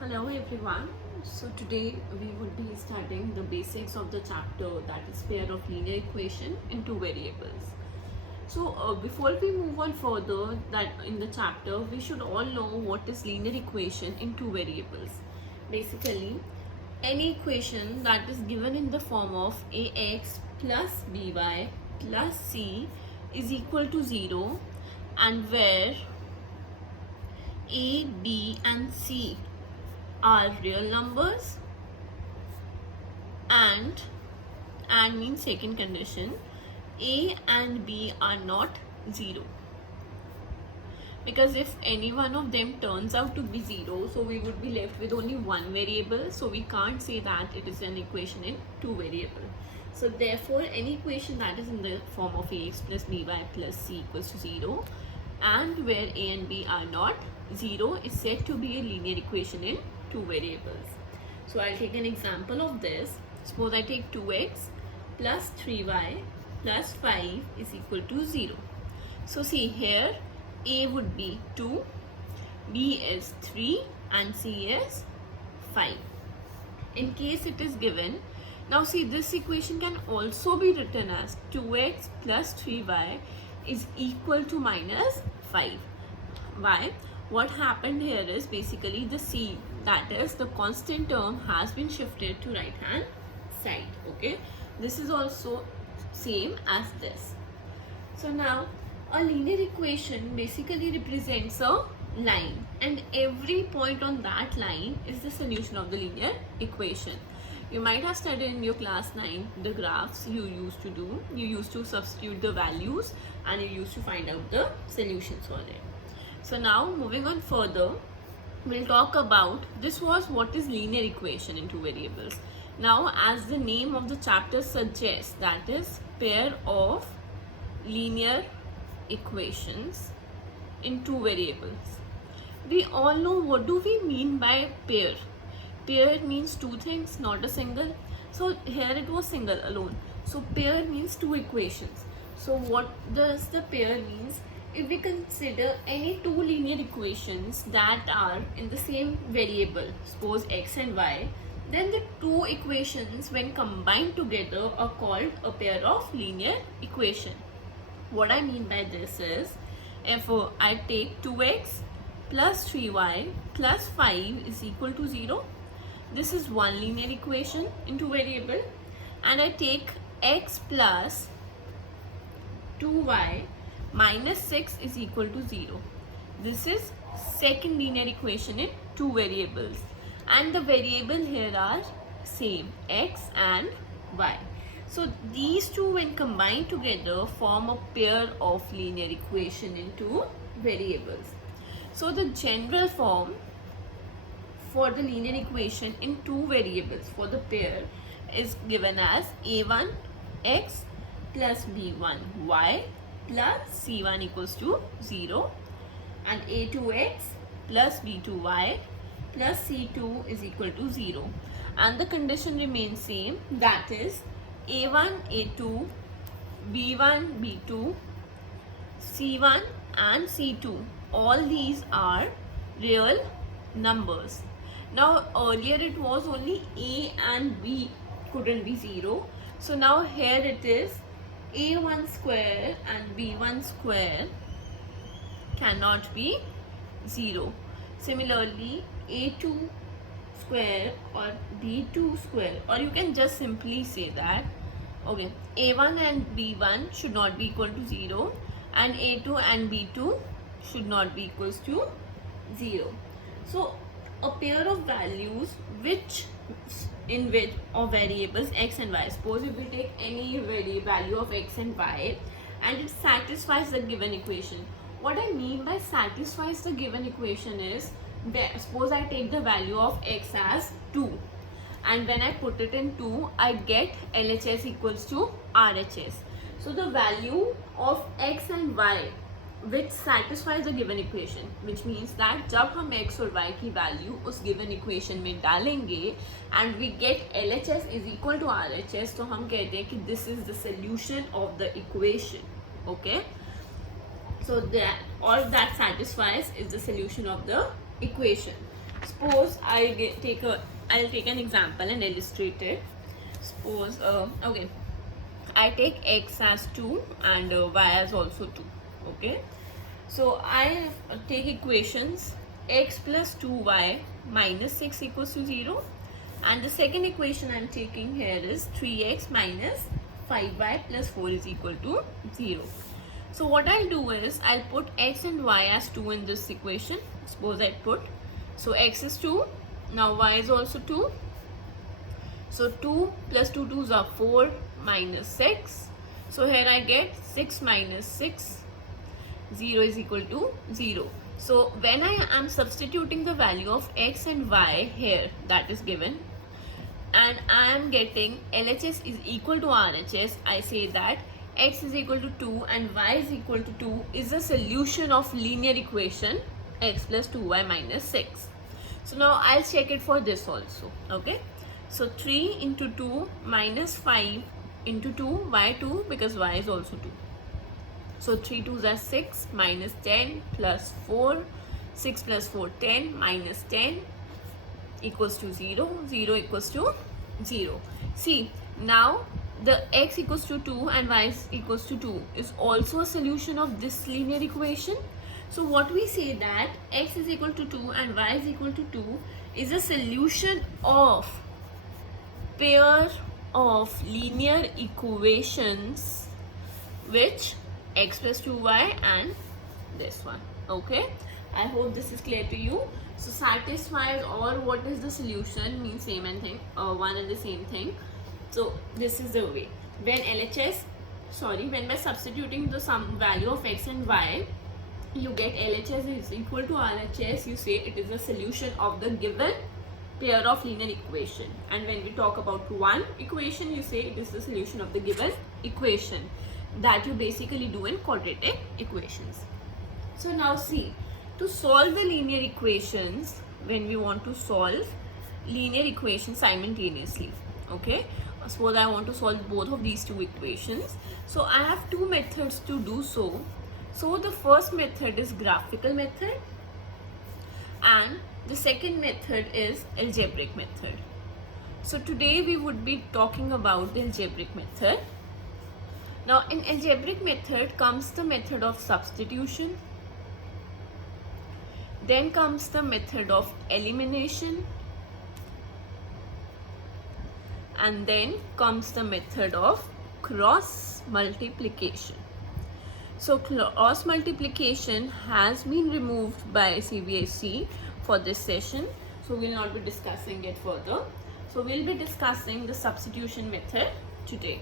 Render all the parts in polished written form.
Hello everyone. So today we would be studying the basics of the chapter, that is pair of linear equation in two variables. So before we move on further that in the chapter, we should all know what is linear equation in two variables. Basically, any equation that is given in the form of ax plus by plus c is equal to 0, and where a, b and c are real numbers, and means second condition, a and b are not 0, because if any one of them turns out to be 0, so we would be left with only one variable, so we can't say that it is an equation in two variable. So therefore any equation that is in the form of ax plus by plus c equals to 0 and where a and b are not 0 is said to be a linear equation in two variables. So I'll take an example of this. Suppose I take 2x plus 3y plus 5 is equal to 0. So see here, a would be 2, b is 3 and c is 5. In case it is given, now see, this equation can also be written as 2x plus 3y is equal to minus 5. Why? What happened here is basically the c, that is the constant term, has been shifted to right hand side. Okay, this is also same as this. So now a linear equation basically represents a line, and every point on that line is the solution of the linear equation. You might have studied in your class 9 the graphs you used to do. You used to substitute the values and you used to find out the solutions for it. So now moving on further, we'll talk about this was what is linear equation in two variables. Now as the name of the chapter suggests, that is pair of linear equations in two variables. We all know what do we mean by pair. Pair means two things, not a single. So here it was single alone. So pair means two equations. So what does the pair means? If we consider any two linear equations that are in the same variable, suppose x and y, then the two equations when combined together are called a pair of linear equation. What I mean by this is, if I take 2x plus 3y plus 5 is equal to 0, this is one linear equation in two variable, and I take x plus 2y minus 6 is equal to 0. This is second linear equation in two variables, and the variable here are same, x and y. So these two when combined together form a pair of linear equation in two variables. So the general form for the linear equation in two variables for the pair is given as a1 x plus b1 y plus c1 equals to 0, and a2 x plus b2 y plus c2 is equal to 0, and the condition remains same, that is a1 a2 b1 b2 c1 and c2, all these are real numbers. Now earlier it was only a and b couldn't be 0, so now here it is a1 square and b1 square cannot be 0. Similarly a2 square or b2 square, or you can just simply say that okay, a1 and b1 should not be equal to 0 and a2 and b2 should not be equals to 0. So a pair of values which of variables x and y, suppose if we take any value of x and y and it satisfies the given equation. What I mean by satisfies the given equation is, suppose I take the value of x as 2, and when I put it in 2 I get LHS equals to RHS. So the value of x and y which satisfies the given equation, which means that जब हम x और y की value उस given equation में डालेंगे and we get LHS is equal to RHS, तो हम कहते हैं कि this is the solution of the equation. Okay, so that all that satisfies is the solution of the equation. Suppose I'll take an example and illustrate it. Suppose okay, I take x as 2 and y as also 2. Okay, so I take equations x plus 2y minus 6 equals to 0, and the second equation I'm taking here is 3x minus 5y plus 4 is equal to 0. So what I'll do is I'll put x and y as 2 in this equation. Suppose I put, so x is 2, now y is also 2. So 2 plus 2 2s are 4 minus 6. So here I get 6 minus 6, 0 is equal to 0. So when I am substituting the value of x and y here, that is given, and I am getting LHS is equal to RHS, I say that x is equal to 2 and y is equal to 2 is a solution of linear equation x plus 2y minus 6. So now I'll check it for this also. Okay, so 3 into 2 minus 5 into 2, why 2? Because y is also 2. So 3 2s are 6 minus 10 plus 4, 6 plus 4 10 minus 10 equals to 0, 0 equals to 0. See, now the x equals to 2 and y is equals to 2 is also a solution of this linear equation. So what we say that x is equal to 2 and y is equal to 2 is a solution of pair of linear equations which x plus 2y and this one. Okay, I hope this is clear to you. So satisfies, or what is the solution, means same and thing, one and the same thing. So this is the way when when we're substituting the some value of x and y, you get LHS is equal to RHS, you say it is a solution of the given pair of linear equation, and when we talk about one equation, you say it is the solution of the given equation. That you basically do in quadratic equations. So now see, to solve the linear equations, when we want to solve linear equations simultaneously, okay, suppose I want to solve both of these two equations, so I have two methods to do so. So the first method is graphical method and the second method is algebraic method. So today we would be talking about the algebraic method. Now in algebraic method comes the method of substitution, then comes the method of elimination, and then comes the method of cross multiplication. So cross multiplication has been removed by CBSE for this session, so we will not be discussing it further. So we will be discussing the substitution method today.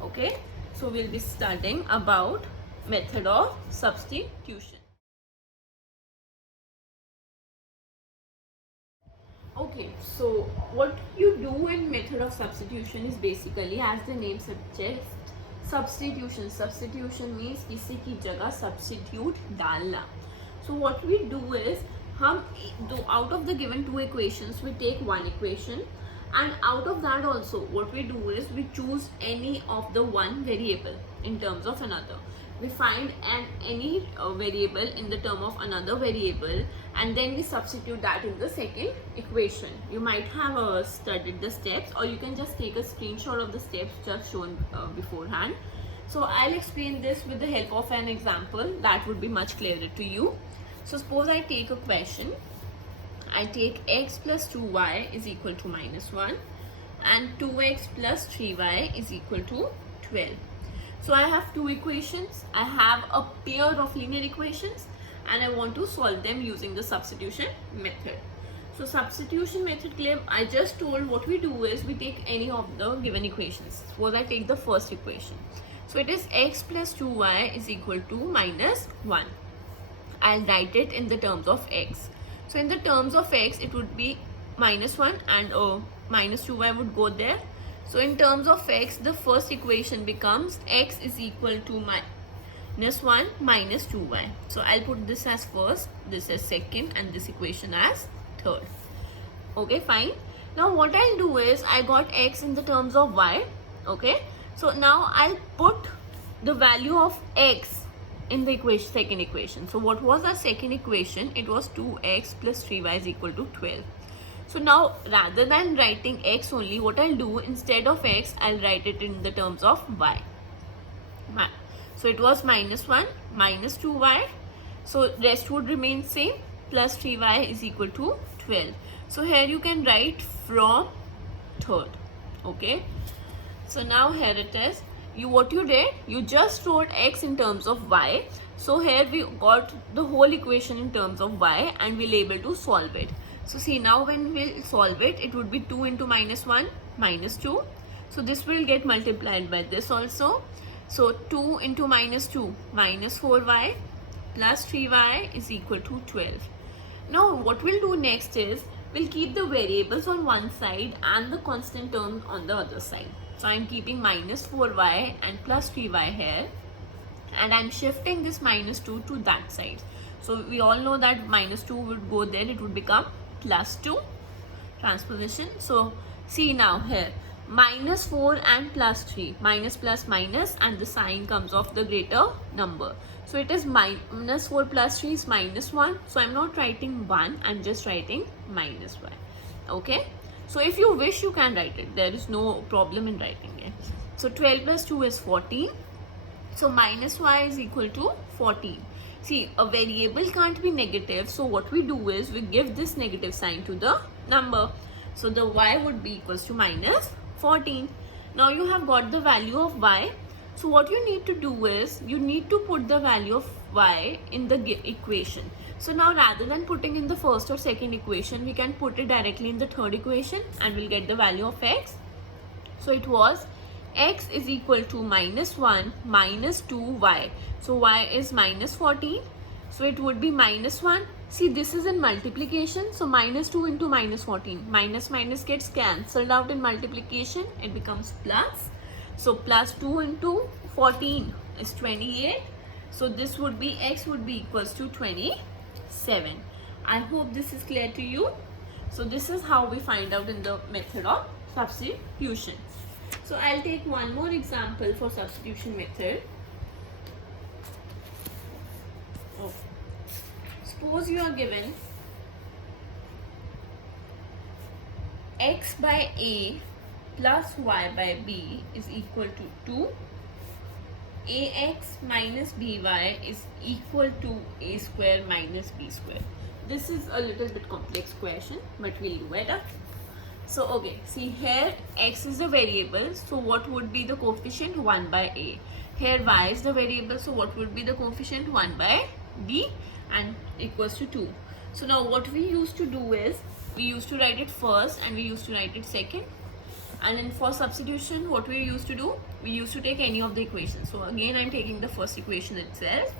Okay, so we'll be studying about method of substitution. Okay, so what you do in method of substitution is basically, as the name suggests, substitution. Substitution means किसी की जगह substitute डालना. So what we do is, हम out of the given two equations we take one equation, and out of that also what we do is we choose any of the one variable in terms of another. We find any variable in the term of another variable, and then we substitute that in the second equation. You might have studied the steps, or you can just take a screenshot of the steps just shown beforehand. So I'll explain this with the help of an example that would be much clearer to you. So suppose I take a question. I take x plus 2y is equal to minus 1 and 2x plus 3y is equal to 12. So I have two equations. I have a pair of linear equations and I want to solve them using the substitution method. So substitution method claim, I just told what we do is we take any of the given equations. Suppose I take the first equation. So it is x plus 2y is equal to minus 1. I'll write it in the terms of x. So in the terms of x, it would be minus 1 and minus 2y would go there. So in terms of x, the first equation becomes x is equal to minus 1 minus 2y. So I'll put this as first, this as second, and this equation as third. Okay, fine. Now what I'll do is, I got x in the terms of y. Okay, so now I'll put the value of x in the second equation. So what was our second equation? It was 2x plus 3y is equal to 12. So now rather than writing x only, what I'll do, instead of x, I'll write it in the terms of y. So it was minus 1 minus 2y. So rest would remain same, plus 3y is equal to 12. So here you can write from third. Okay. So now here it is. What you did, you just wrote x in terms of y. So here we got the whole equation in terms of y and we'll able to solve it. So see, now when we'll solve it, it would be 2 into minus 1 minus 2. So this will get multiplied by this also. So 2 into minus 2 minus 4y plus 3y is equal to 12. Now what we'll do next is, we'll keep the variables on one side and the constant term on the other side. So I'm keeping minus 4y and plus 3y here, and I'm shifting this minus 2 to that side. So we all know that minus 2 would go there, it would become plus 2 transposition. So see now here, minus 4 and plus 3, minus plus minus, and the sign comes off the greater number. So it is minus 4 plus 3 is minus 1. So I'm not writing 1, I'm just writing minus 1. Okay. So if you wish, you can write it. There is no problem in writing it. So 12 plus 2 is 14. So minus y is equal to 14. See, a variable can't be negative. So what we do is, we give this negative sign to the number. So the y would be equals to minus 14. Now you have got the value of y. So what you need to do is, you need to put the value of y in the equation. So now rather than putting in the first or second equation, we can put it directly in the third equation and we'll get the value of x. So it was x is equal to minus 1 minus 2y. So y is minus 14. So it would be minus 1. See, this is in multiplication. So minus 2 into minus 14. Minus minus gets cancelled out in multiplication. It becomes plus. So plus 2 into 14 is 28. So this would be, x would be equals to 27. I hope this is clear to you. So this is how we find out in the method of substitution. So I'll take one more example for substitution method. Suppose you are given x by a plus y by b is equal to 2. Ax minus by is equal to a square minus b square. This is a little bit complex question, but we'll do it. So okay, see here x is the variable, so what would be the coefficient? 1 by a. Here y is the variable, so what would be the coefficient? 1 by b, and equals to 2. So now what we used to do is, we used to write it first and we used to write it second. And then for substitution, what we used to do, we used to take any of the equations. So again, I'm taking the first equation itself.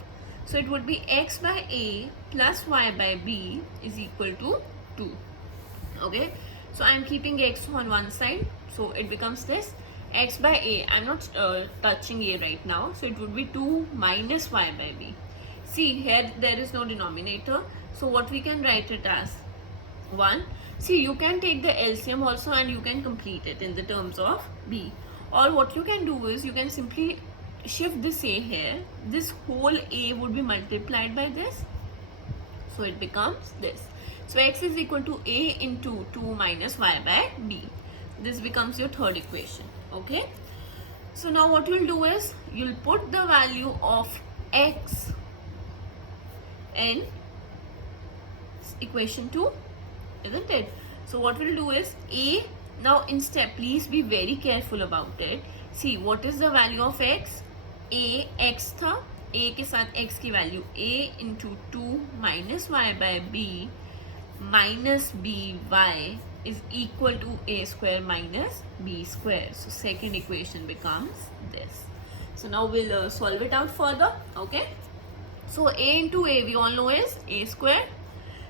So it would be x by a plus y by b is equal to 2. Okay. So I'm keeping x on one side. So it becomes this. X by a, I'm not touching a right now. So it would be 2 minus y by b. See, here there is no denominator. So what we can write it as? 1. See, you can take the LCM also and you can complete it in the terms of b. Or what you can do is, you can simply shift this a here. This whole a would be multiplied by this. So it becomes this. So x is equal to a into 2 minus y by b. This becomes your third equation. Okay. So now what you'll do is, you'll put the value of x in equation 2. Isn't it? So what we'll do is, a, now instead, please be very careful about it. See, what is the value of x? A, x था, a के साथ x की value a into 2 minus y by b minus by is equal to a square minus b square. So second equation becomes this. So now we'll solve it out further. Okay. So a into a, we all know, is a square.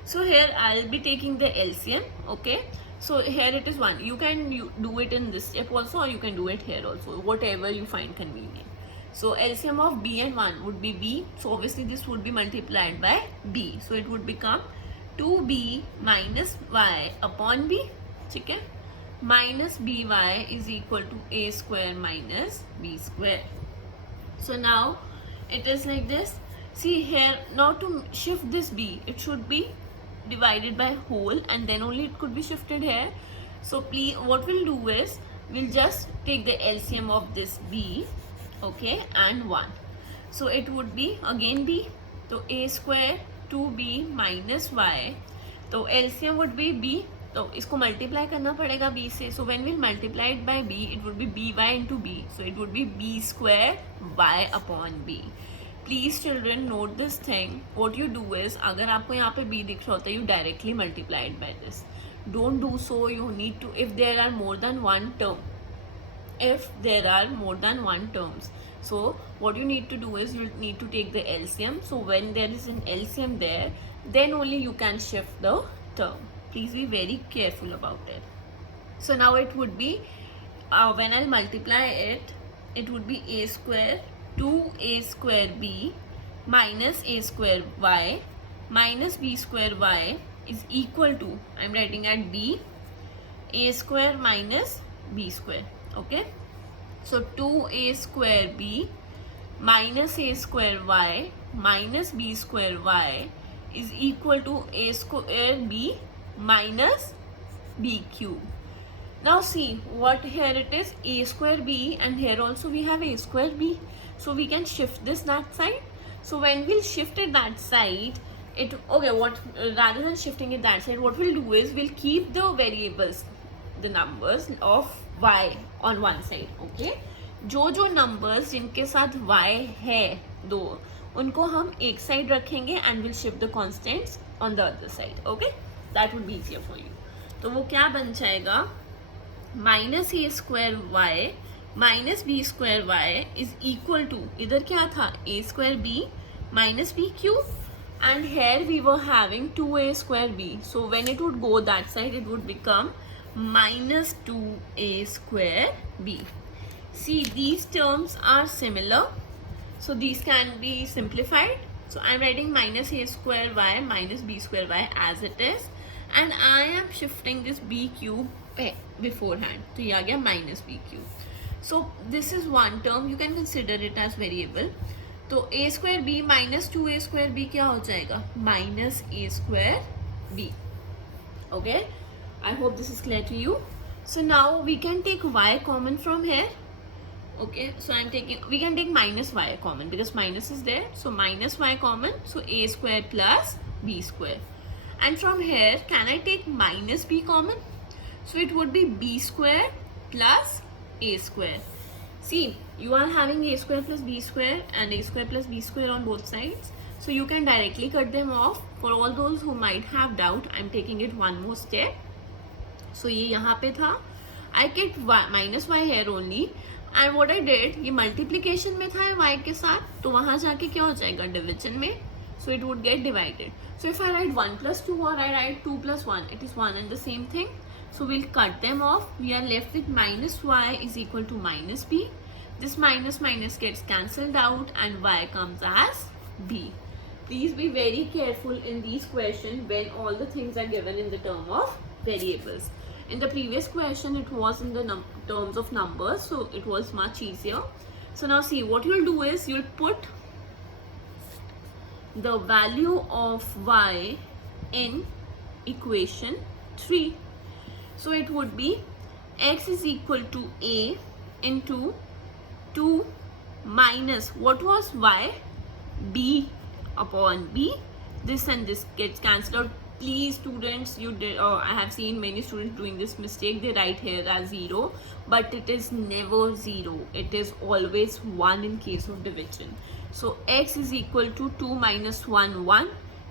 So here I'll be taking the LCM. Okay. So here it is 1. You can do it in this step also, or you can do it here also, whatever you find convenient. So LCM of b and 1 would be b. So obviously this would be multiplied by b. So it would become 2b minus y upon b. Okay. Minus by is equal to a square minus b square. So now it is like this. See here, now to shift this b, it should be divided by whole and then only it could be shifted here. So please, what we'll do is, we'll just take the LCM of this b, okay, and 1. So it would be again b, so a square 2b minus y, तो LCM would be b, तो इसको multiply करना पड़ेगा b से. So when we'll multiply it by b, it would be by into b, so it would be b square y upon b. Please children note this thing. What you do is, अगर आपको यहाँ पे b दिख रहा होता है, you directly multiply it by this. Don't do so. You need to, if there are more than one term, so what you need to do is, you need to take the LCM. So when there is an LCM there, then only you can shift the term. Please be very careful about it. So now it would be, when I'll multiply it, it would be a square 2a square b minus a square y minus b square y is equal to, I'm writing at b, a square minus b square. Okay, so 2a square b minus a square y minus b square y is equal to a square b minus b cube. Now see what here it is, a square b, and here also we have a square b, so we can shift this that side. So when we'll shift it that side, it, okay, what, rather than shifting it that side, what we'll do is, we'll keep the variables, the numbers of y on one side. Okay, जो numbers जिनके साथ y है दो, उनको हम एक side रखेंगे and we'll shift the constants on the other side. Okay, that would be easier for you. तो वो क्या बन जाएगा, minus A square Y minus B square Y is equal to, इधर क्या था, A square B minus B cube, and here we were having 2a square b, so when it would go that side, it would become minus 2a square b. See, these terms are similar, so these can be simplified. So I'm writing minus a square y minus b square y as it is, and I am shifting this b cube beforehand, so ये आ गया minus b cube. So this is one term, you can consider it as variable. तो a square b minus 2a square b क्या हो जाएगा, minus a square b. Okay, I hope this is clear to you. So now we can take y common from here. Okay, so we can take minus y common because minus is there, so minus y common, so a square plus b square. And from here, can I take minus b common? So it would be b square plus a square. See, you are having a square plus b square and a square plus b square on both sides, so you can directly cut them off. For all those who might have doubt, I'm taking it one more step. So ये यहाँ पे था, I get y minus y here only, and what I did, ये multiplication में था y के साथ, तो वहाँ जाके क्या हो जाएगा, division में, so it would get divided. So if I write 1 plus 2 or I write 2 plus 1, it is one and the same thing. So we'll cut them off. We are left with minus y is equal to minus b. This minus minus gets cancelled out and y comes as b. Please be very careful in these questions when all the things are given in the term of variables. In the previous question, it was in the terms of numbers, so it was much easier. So now see, what you'll do is, you'll put the value of y in equation 3. So it would be x is equal to a into 2 minus, what was y, b upon b. This and this gets cancelled out. Please students, I have seen many students doing this mistake. They write here as 0, but it is never 0. It is always 1 in case of division. So x is equal to 2 minus 1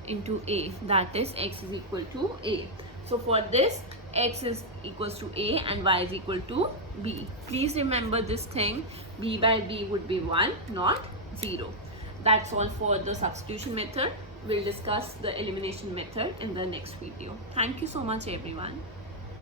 into a, that is x is equal to a. So for this, x is equals to a and y is equal to b. Please remember this thing, b by b would be 1, not 0. That's all for the substitution method. We'll discuss the elimination method in the next video. Thank you so much everyone.